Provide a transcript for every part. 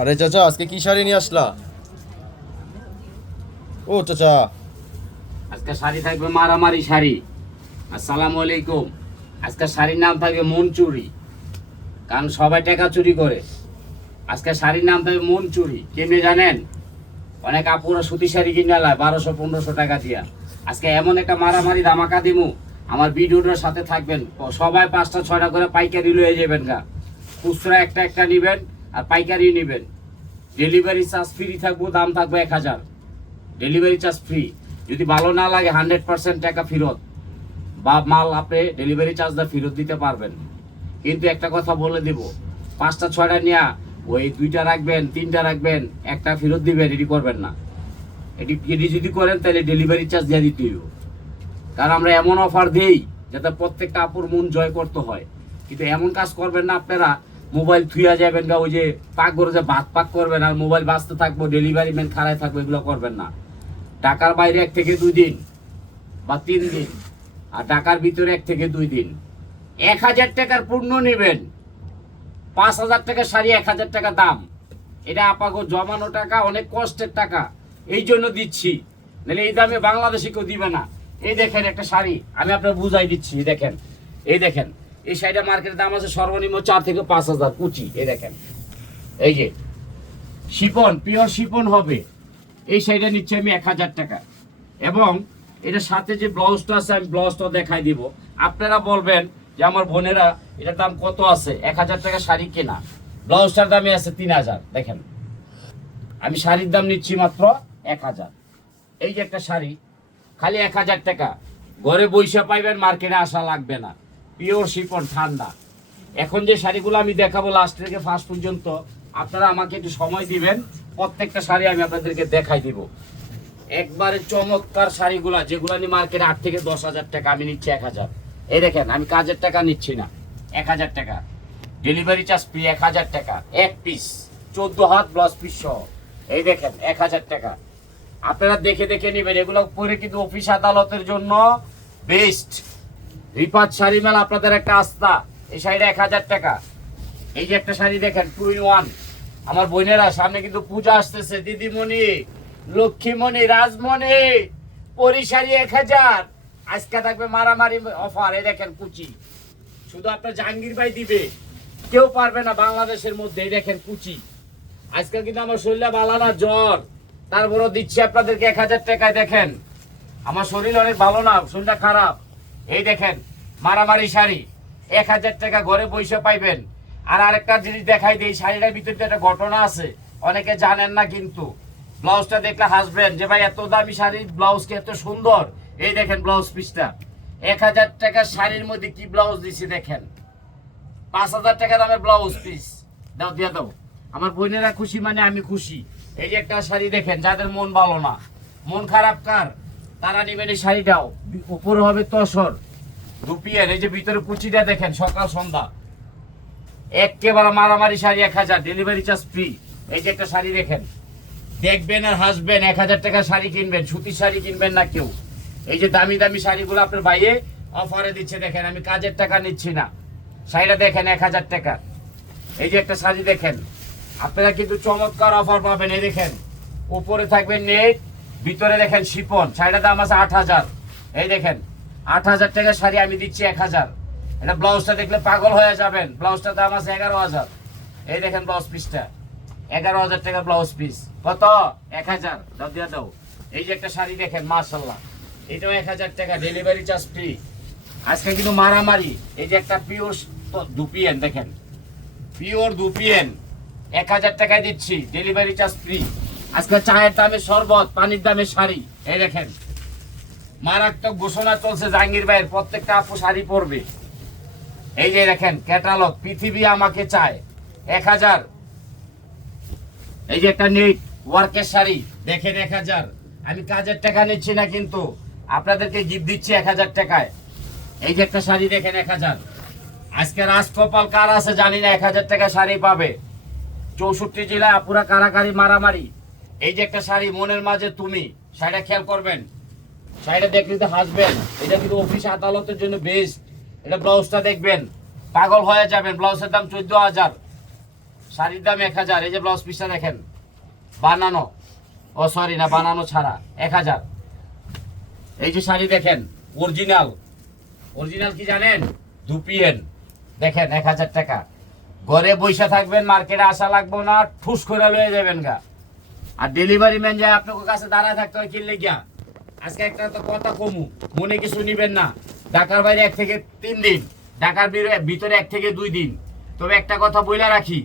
আরে চাচা, আজকে কি শাড়ি নিয়ে আসলা? ও চাচা। আজকে শাড়ি থাকবে মারামারি শাড়ি। আসসালামু আলাইকুম। আজকে শাড়ির নাম থাকবে মন চুরি, কারণ সবাই টাকা চুরি করে। আজকে শাড়ির নাম থাকবে মন চুরি। কেমনি জানেন? অনেক আপুরা সুতি শাড়ি কিনে লায় 1200-1500 টাকা দিয়া। আজকে এমন একটা মারামারি ধামাকা দিমু, আমার ভিডিওটার সাথে থাকবেন। সবাই 5টা-6টা করে পাইকারি লয়ে যাবেন গা। খুচরা একটা একটা নিবেন আর পাইকারি নিবেন। ডেলিভারি চার্জ ফ্রি থাকবো, দাম থাকবে 1000। Delivery charge free. যদি ভালো না লাগে 100% টাকা ফেরত, বা মাল আপনি ডেলিভারি চার্জটা ফেরত দিতে পারবেন। কিন্তু একটা কথা বলে দিব, 5টা-6টা নিয়ে ওই 2টা রাখবেন, 3টা রাখবেন, একটা ফেরত দিবেন, এটি করবেন না। এটি যদি করেন তাহলে ডেলিভারি চার্জ দিয়ে দিতে হইব। কারণ আমরা এমন অফার দেই যাতে প্রত্যেকটা আপুর মন জয় করতে হয়। কিন্তু এমন কাজ করবেন না আপনারা মোবাইল থুইয়া যাবেন গা, ওই যে পাক করে যে ভাত পাক করবেন আর মোবাইল বাঁচতে থাকবো, ডেলিভারি ম্যান খাড়ায় থাকবো, এগুলো করবেন না। ঢাকার বাইরে 1 থেকে 2 দিন বা 3 দিন, আর ঢাকার ভিতরে 1 থেকে 2 দিন। 1000 টাকার পণ্য নেবেন, 5000 টাকার শাড়ি 1000 টাকা দাম। এটা আপাগো জমানো টাকা, অনেক কষ্টের টাকা, এই জন্য দিচ্ছি। নাহলে এই দামে বাংলাদেশে কেউ দিবে না। এই দেখেন একটা শাড়ি, আমি আপনার বুঝাই দিচ্ছি। দেখেন, এই দেখেন, এই শাড়িটা মার্কেটের দাম আছে সর্বনিম্ন 4 থেকে 5000 কুচি। এই দেখেন, এই যে শিপন, পিওর শিপন হবে। এই শাড়িটা নিচ্ছি আমি 1000 টাকা। এবং এটার সাথে যে ব্লাউজটা আছে আমি ব্লাউজটা দেখাই দিব। আপনারা বলবেন যে আমার বোনেরা এটার দাম কত আছে, 1000 টাকা শাড়ি কেনা, ব্লাউজটার দামে আছে 3000। দেখেন, আমি শাড়ির দাম নিচ্ছি মাত্র 1000। এই যে একটা শাড়ি, খালি 1000 টাকা। ঘরে বইসা পাইবেন, মার্কেটে আসা লাগবে না। পিওর শিপন, ঠান্ডা। এখন যে শাড়িগুলো আমি দেখাবো লাস্ট থেকে ফার্স্ট পর্যন্ত, আপনারা আমাকে একটু সময় দিবেন, প্রত্যেকটা শাড়ি আমি আপনাদেরকে দেখাই দিব। একবারে চমৎকার শাড়িগুলা, যেগুলো আমি মার্কেটে 8 থেকে 10,000 টাকা, আমি নিচ্ছি 1000। এই দেখেন, আমি কাজের টাকা নিচ্ছি না, 1000 টাকা। ডেলিভারি চার্জ ফ্রি, 1000 টাকা এক পিস, 14 হাত ব্লাউজ পিস সহ। এই দেখেন 1000 টাকা। আপনারা দেখে দেখে নেবেন, এগুলো পরে কিন্তু অফিস আদালতের জন্য বেস্ট। রিপাত শাড়ি মেলা আপনাদের একটা আস্থা। এই শাড়িটা 1000 টাকা। এই যে একটা শাড়ি দেখেন 2 in 1। আমার বোনেরা, সামনে কিন্তু পূজা আসতেছে, দিদিমণি, লক্ষ্মীমণি, রাজমণি, পরি শাড়ি 1000। আজকে থাকবে মারামারি অফার। এই দেখেন কুচি, শুধু আপনার জাহাঙ্গীর ভাই দিবে, কেউ পারবে না বাংলাদেশের মধ্যে। এই দেখেন কুচি। আজকে কিন্তু আমার শরীরে বালানা জ্বর, তারপরও দিচ্ছি আপনাদেরকে 1000 টাকায়। দেখেন, আমার শরীর অনেক ভালো না, শরীরটা খারাপ। এই দেখেন মারামারি শাড়ি 1000 টাকা, ঘরে বসে পাইবেন। আর আরেকটা জিনিস দেখাই দিই, শাড়িটার ভিতরে একটা ঘটনা আছে, অনেকে জানেন না। কিন্তু ব্লাউজটা দেখলে হাসবেন যে ভাই এত দামি শাড়ি, ব্লাউজ কি এত সুন্দর। এই দেখেন ব্লাউজ পিসটা, 1000 টাকার শাড়ির মধ্যে কি ব্লাউজ দিছি দেখেন। 5000 টাকা দামের ব্লাউজ পিস। দাও, দিয়ে দাও। আমার বোনেরা খুশি মানে আমি খুশি। এই যে একটা শাড়ি দেখেন, যাদের মন ভালো না, মন খারাপ কার, তারা নেবেন এই শাড়িটাও। উপরে হবে তসর, দুপিয়ার। এই যে ভিতরে কুচিটা দেখেন, সকাল সন্ধ্যা। একেবারে মারামারি শাড়ি 1000, ডেলিভারি চার্জ ফ্রি। এই যে একটা শাড়ি দেখেন, দেখবেন আর হাসবেন। 1000 টাকা শাড়ি কিনবেন, সুতির শাড়ি কিনবেন না কেউ। এই যে দামি দামি শাড়িগুলো আপনার বাইরে অফারে দিচ্ছে, দেখেন, আমি কাজের টাকা নিচ্ছি না। শাড়িটা দেখেন 1000 টাকা। এই যে একটা শাড়ি দেখেন, আপনারা কিন্তু চমৎকার অফার পাবেন। এই দেখেন, উপরে থাকবে নেট, ভিতরে দেখেন শিপন। শাড়িটার দাম আছে 8000। এই দেখেন 8000 টাকার শাড়ি আমি দিচ্ছি 1000। এটা ব্লাউজটা দেখলে পাগল হয়ে যাবেন, ব্লাউজটার দাম আছে 11000। এই দেখেন ব্লাউজ পিসটা, 11000 টাকা ব্লাউজ পিস। কত? 1000। দাও, দিয়ে দাও। এই যে একটা শাড়ি দেখেন, মাশাআল্লাহ, এটাও 1000 টাকা, ডেলিভারি চার্জ ফ্রি। আজকে কিন্তু মারামারি। এই যে একটা পিওর দুপিয়েন দেখেন, পিওর দুপিয়েন, 1000 টাকায় দিচ্ছি, ডেলিভারি চার্জ ফ্রি। আজকে চায়ের দামে শরবত, পানির দামে শাড়ি। এই দেখেন, মারাত্মক ঘোষণা চলছে জাহাঙ্গীর ভাইয়ের, প্রত্যেকটা আপু শাড়ি পরবে। এই যে দেখেন ক্যাটালগ, পৃথিবী আমাকে চায়, 1000। এই যে একটা নেট ওয়ার্কের শাড়ি দেখেন 1000। আমি কাজের টাকা নিচ্ছি না, কিন্তু আপনাদেরকে গিফট দিচ্ছি 1000 টাকায়। এই যে একটা শাড়ি দেখেন 1000। আজকে রাজকপাল কার আছে জানি না, 1000 টাকা শাড়ি পাবে। 64 জেলায় আপুরা কারাকারি মারামারি। এই যে একটা শাড়ি, মনের মাঝে তুমি, শাড়িটা খেয়াল করবেন, শাড়িটা দেখলে তো হাসবেন। এটা কিন্তু অফিস আদালতের জন্য বেস্ট। এটা ব্লাউজটা দেখবেন, পাগল হয়ে যাবেন। ব্লাউজের দাম 14000। শাড়ির দাম 1000। এই যে ব্লাউজ পিসটা দেখেন, বানানো, ও সরি না, বানানো ছাড়া 1000। এই যে শাড়ি দেখেন, অরিজিনাল। অরিজিনাল কি জানেন? দুপিয়েন। দেখেন 1000 টাকা। ঘরে বসে থাকবেন, মার্কেটে আসা লাগবে না, ঠুস করে লয়ে যাবেন গা। আর ডেলিভারি ম্যান যায় আপনার কাছে দাঁড়ায় থাকতে হয় কিনলে গিয়া। আজকে একটা তো কথা কমু, মনে কিছু নিবেন না। ঢাকার বাইরে 1 থেকে 3 দিন, ঢাকার ভিতরে 1 থেকে 2 দিন। তবে একটা কথা বইলা রাখি,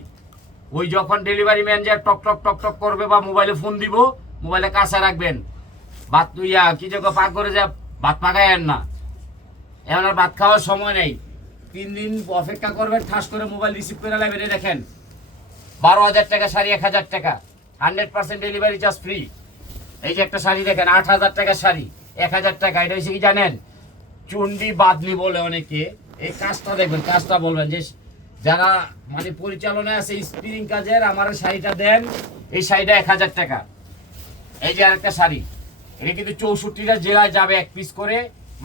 ওই যখন ডেলিভারি ম্যান যায় টক টক টক টক করবে বা মোবাইলে ফোন দিব, মোবাইলে কাছে রাখবেন। ভাত তুইয়া কি যোগ্য পাক করে যা, ভাত পাকায়েন না। এখন আর ভাত খাওয়ার সময় নেই। 3 দিন অপেক্ষা করবেন, ঠাস করে মোবাইল রিসিভ করে নেবেন। এই দেখেন 12,000 টাকা শাড়ি, 1000 টাকা, 100% ডেলিভারি চার্জ ফ্রি। এই যে একটা শাড়ি দেখেন, 8,000 টাকা শাড়ি, 1000 টাকা। এটা হচ্ছে কি জানেন? চুন্ডি বাদলি বলে অনেকে। এই কাজটা দেখবেন, কাজটা বলবেন যে যারা মানে পরিচালনায় আছে স্পিনিং কাজের, আমার শাড়িটা দেন। এই শাড়িটা 1000 টাকা। এই যে আরেকটা শাড়ি, এটা কিন্তু 64টা জেলায় যাবে 1 পিস করে,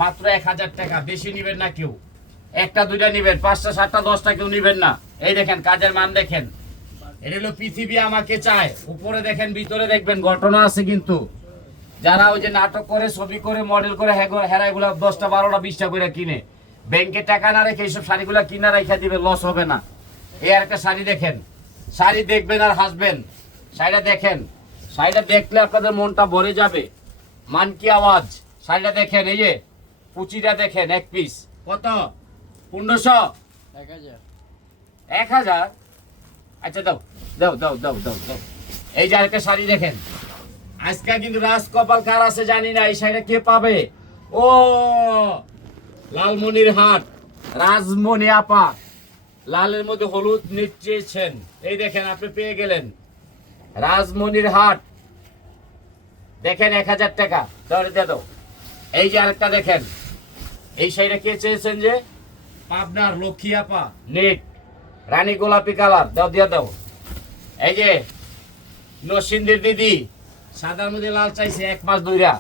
মাত্র 1000 টাকা। বেশি নিবেন না কেউ, 1টা 2টা নিবেন, 5টা 7টা 10টা কেউ নিবেন না। এই দেখেন কাজের মান দেখেন। এটা হলো পৃথিবী আমাকে চায়। উপরে দেখেন, ভিতরে দেখবেন, ঘটনা আছে কিন্তু। যারা ওই যে নাটক করে, ছবি করে, মডেল করে, হেরাইগুলা 10টা 12টা 20টা করে কিনে, ব্যাংকে টাকা না রেখে এইসব শাড়িগুলা কিনা রেখে দিবে, লস হবে না। এই আর একটা শাড়ি দেখেন, শাড়ি দেখবেন আর হাসবেন। শাড়িটা দেখেন, শাড়িটা দেখলে আপনাদের মনটা ভরে যাবে। মান কি আওয়াজ। শাড়িটা দেখেন, এই যে কুচিটা দেখেন, 1 পিস কত? 1500, 1000। আচ্ছা দাও দাও দাও দাও দাও দাও। এই যে আরেকটা শাড়ি দেখেন, আজকে কিন্তু রাজকপাল কার আছে জানি না, এই শাড়িটা কে পাবে? ও লালমনির হাট, রাজমণি আপা, লালের মধ্যে হলুদ নিচ্ছেন। এই দেখেন, আপনি পেয়ে গেলেন রাজমণির হাট। দেখেন 1000 টাকা, ধরে দিয়ে দাও। এই যে আরেকটা দেখেন, এই শাড়িটা কে চেয়েছেন? যে পাবনার লক্ষ্মী আপা, নেট রানী গোলাপি কালার, দাও দিয়ে দাও। এই যে নরসিংদীর দিদি, সাদার মধ্যে লাল চাইছে 1 মাস ধইরা,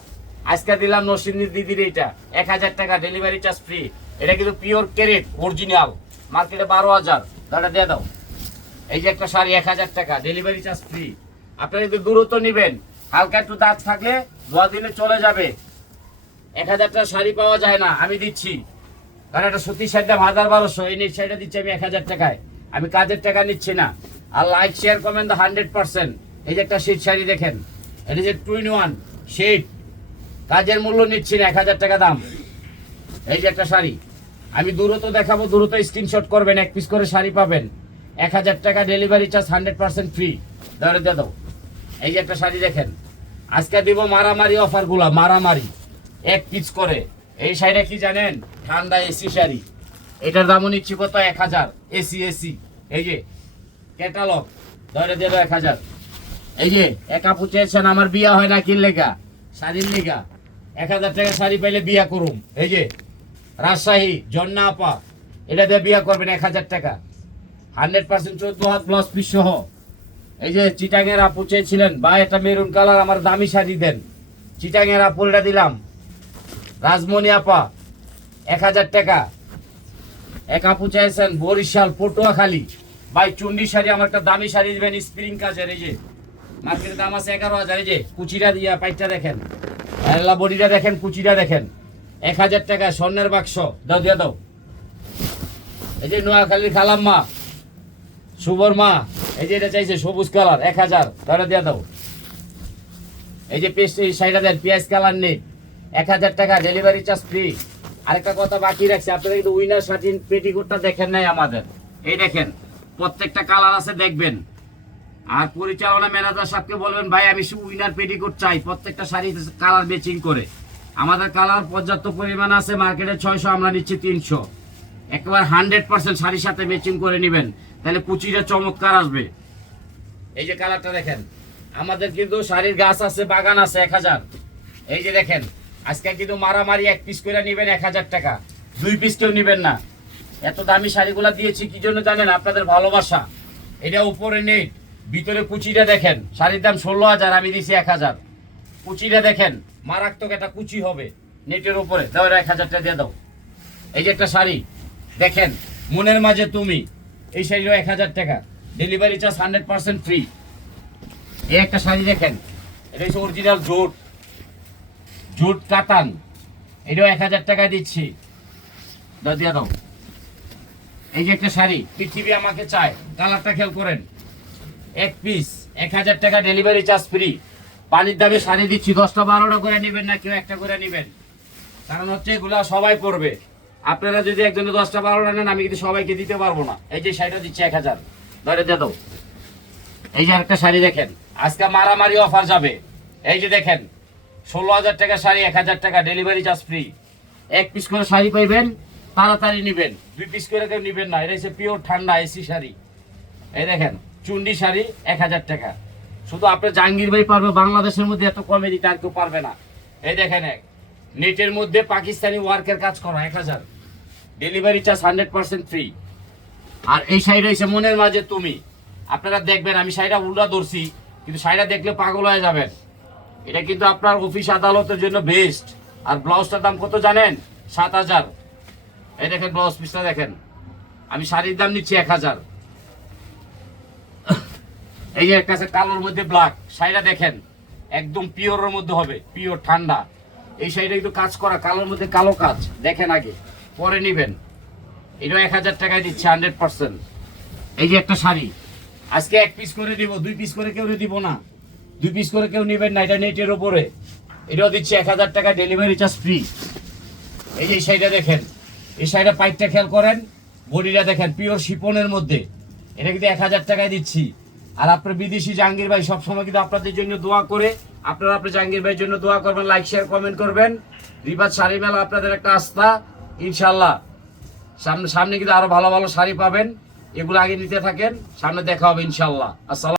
আজকে দিলাম নরসিংদীর দিদির এইটা 1000 টাকা, ডেলিভারি চার্জ ফ্রি। এটা কিন্তু পিওর ক্যারেট অরিজিনাল, মার্কেটে 12,000, দাঁড়া দিয়ে দাও। এই যে একটা শাড়ি 1000 টাকা, ডেলিভারি চার্জ ফ্রি। আপনারা যদি দূরত্ব নেবেন, হালকা একটু দাগ থাকলে 2 দিনে চলে যাবে। 1000 টাকা শাড়ি পাওয়া যায় না, আমি দিচ্ছি। কারণ একটা সুতির শাড়ির দাম 1200, এই নেট শাড়িটা দিচ্ছি আমি 1000 টাকায়। আমি কাজের টাকা নিচ্ছি না। আর লাইক শেয়ার কমেন্ট 100%। এই যে একটা শীত শাড়ি দেখেন, এটা যে 2 in 1 শীত, কাজের মূল্য নিচ্ছি না, 1000 টাকা দাম। এই যে একটা শাড়ি, আমি দূরত্ব দেখাবো, দূরত্ব স্ক্রিনশট করবেন, 1 পিস করে শাড়ি পাবেন, 1000 টাকা, ডেলিভারি চার্জ 100% ফ্রি। ধরে দিয়ে দাও। এই যে একটা শাড়ি দেখেন, আজকে দিব মারামারি অফারগুলা, মারামারি 1 পিস করে। এই শাড়িটা কি জানেন? ঠান্ডা এসি শাড়ি। এটার দামও নিচ্ছি কত? 1000। AC AC. এই যে ক্যাটালগ, ধরে দিয়ে দাও 1000। এই যে একা পুচেছেন আমার বিয়া হয় না কিন লেগা, শাড়ির লেগা 1000 টাকা শাড়ি পাইলে বিয়া করুম। এই যে রাজশাহী জন্না আপা, এটা দিয়ে বিয়া করবেন 1000 টাকা, 100% 14 হাত ব্লাউজ পিস সহ। এই যে চিটাঙের আপু চেয়েছিলেন, বা এটা মেরুন কালার আমার দামি শাড়ি দেন, চিটাঙের আপু এটা দিলাম। রাজমণি আপা 1000 টাকা। এক আপু চাইছেন বরিশাল পটুয়াখালী, ভাই চুন্ডি শাড়ি, আমার একটা দামি শাড়ি দিবেন স্প্রিং কাজের। এই যে মার্কেটের দাম আছে 11,000। এই যে কুচিটা দিয়া পাইটটা দেখেন, আল্লাহ বডিটা দেখেন, কুচিটা দেখেন, 1000 টাকা। স্বর্ণের বাক্স, দাও দিয়ে দাও। এই যে নোয়াখালীর খালাম্মা, শুভর মা, এই যে এটা চাইছে সবুজ কালার, 1000, ধরে দিয়ে দাও। এই যে পেস্ট, এই শাড়িটা দেন পেঁয়াজ কালার নেই, 1000 টাকা, ডেলিভারি চার্জ ফ্রি। আরেকটা কথা বাকি রাখছি, আপনারা কিন্তু উইনার শাটিন পেটিকোটটা দেখেন নাই আমাদের। এই দেখেন প্রত্যেকটা কালার আছে, দেখবেন। আর পরিচালনা ম্যানেজার সাহেবকে বলবেন, ভাই আমি উইনার পেটিকোট চাই, প্রত্যেকটা শাড়ি কালার ম্যাচিং করে। আমাদের কালার পর্যাপ্ত পরিমাণ আছে, মার্কেটে 600, আমরা নিচ্ছি 300। একেবারে 100% শাড়ির সাথে ম্যাচিং করে নেবেন, তাহলে কুচিটা চমৎকার আসবে। এই যে কালারটা দেখেন, আমাদের কিন্তু শাড়ির গাছ আছে, বাগান আছে 1000। এই যে দেখেন, আজকে কিন্তু মারামারি 1 পিস করে নেবেন 1000 টাকা, 2 পিস কেউ নেবেন না। এত দামি শাড়িগুলা দিয়েছি কি জন্য জানেন? আপনাদের ভালোবাসা। এটা উপরে নেই, ভিতরে কুচিটা দেখেন, শাড়ির দাম 16,000, আমি দিছি 1000। কুচিটা দেখেন, মারাত্মক একটা কুচি হবে নেটের উপরে, দাও 1000 টাকা দিয়ে দাও। এই যে একটা শাড়ি দেখেন, মনের মাঝে তুমি, এই শাড়িও 1000 টাকা, ডেলিভারি চার্জ 100% ফ্রি। এই একটা শাড়ি দেখেন, এটা হচ্ছে অরিজিনাল জুট, জুট কাতান, এটাও 1000 টাকায় দিচ্ছি। দিয়ে দাও। এই যে একটা শাড়ি, পৃথিবী আমাকে চায়, কালারটা খেয়াল করেন, এক পিস 1000 টাকা, ডেলিভারি চার্জ ফ্রি। পানির দামে শাড়ি দিচ্ছি, 10টা 12টা করে নেবেন না, কেউ একটা করে নেবেন, কারণ হচ্ছে এগুলা সবাই পরবে। আপনারা যদি একজনে 10টা 12টা নেন, আমি কিন্তু সবাইকে দিতে পারবো না। এই যে শাড়িটা দিচ্ছি 1000, ধরে দিয়ে দাও। এই যে আরেকটা শাড়ি দেখেন, আজকে মারামারি অফার যাবে। এই যে দেখেন, 16,000 টাকা শাড়ি, 1000 টাকা, ডেলিভারি চার্জ ফ্রি। এক পিস করে শাড়ি পাইবেন, তাড়াতাড়ি নেবেন, 2 পিস করে কেউ নেবেন না। এটা হচ্ছে পিওর ঠান্ডা এসি শাড়ি। এই দেখেন, চুন্ডি শাড়ি 1000 টাকা। শুধু আপনার জাহাঙ্গীর ভাই পারবে, বাংলাদেশের মধ্যে এত কমে দিতে আর কেউ পারবে না। এই দেখেন, এক নেটের মধ্যে পাকিস্তানি ওয়ার্কের কাজ করা 1000, ডেলিভারি চার্জ 100% ফ্রি। আর এই শাড়িটা হচ্ছে মনের মাঝে তুমি। আপনারা দেখবেন, আমি শাড়িটা উল্টা ধরছি, কিন্তু শাড়িটা দেখলে পাগল হয়ে যাবেন। এটা কিন্তু আপনার অফিস আদালতের জন্য বেস্ট। আর ব্লাউজটার দাম কত জানেন? 7000। এই দেখেন ব্লাউজ পিসটা দেখেন, আমি শাড়ির দাম নিচ্ছি 1000। এই যে একটা আছে কালোর মধ্যে ব্ল্যাক, শাড়িটা দেখেন একদম পিওরের মধ্যে হবে, পিওর ঠান্ডা। এই শাড়িটা একটু কাজ করা, কালোর মধ্যে কালো কাজ, দেখেন আগে পরে নিবেন। এটাও 1000 টাকায় দিচ্ছে 100%। এই যে একটা শাড়ি, আজকে এক পিস করে দিব, 2 পিস করে কেউ দিব না, 2 পিস করে কেউ নেবেন না, এটা নেটের উপরে। এটাও দিচ্ছে 1000 টাকা, ডেলিভারি চার্জ ফ্রি। এই যে এই শাড়িটা দেখেন, এই শাড়িটা পাইপটা খেয়াল করেন, বডিটা দেখেন পিওর শিপনের মধ্যে, এটা কিন্তু 1000 টাকায় দিচ্ছি। আর আপনার বিদেশি জাহাঙ্গীর ভাই সবসময় কিন্তু আপনাদের জন্য দোয়া করে, আপনারা আপনার জাহাঙ্গীর ভাইয়ের জন্য দোয়া করবেন, লাইক শেয়ার কমেন্ট করবেন। রিবাত শাড়ি মেলা আপনাদের একটা আস্থা, ইনশাল্লাহ সামনে সামনে কিন্তু আরো ভালো ভালো শাড়ি পাবেন। এগুলো আগে নিতে থাকেন, সামনে দেখা হবে ইনশাল্লাহ। আসসালাম।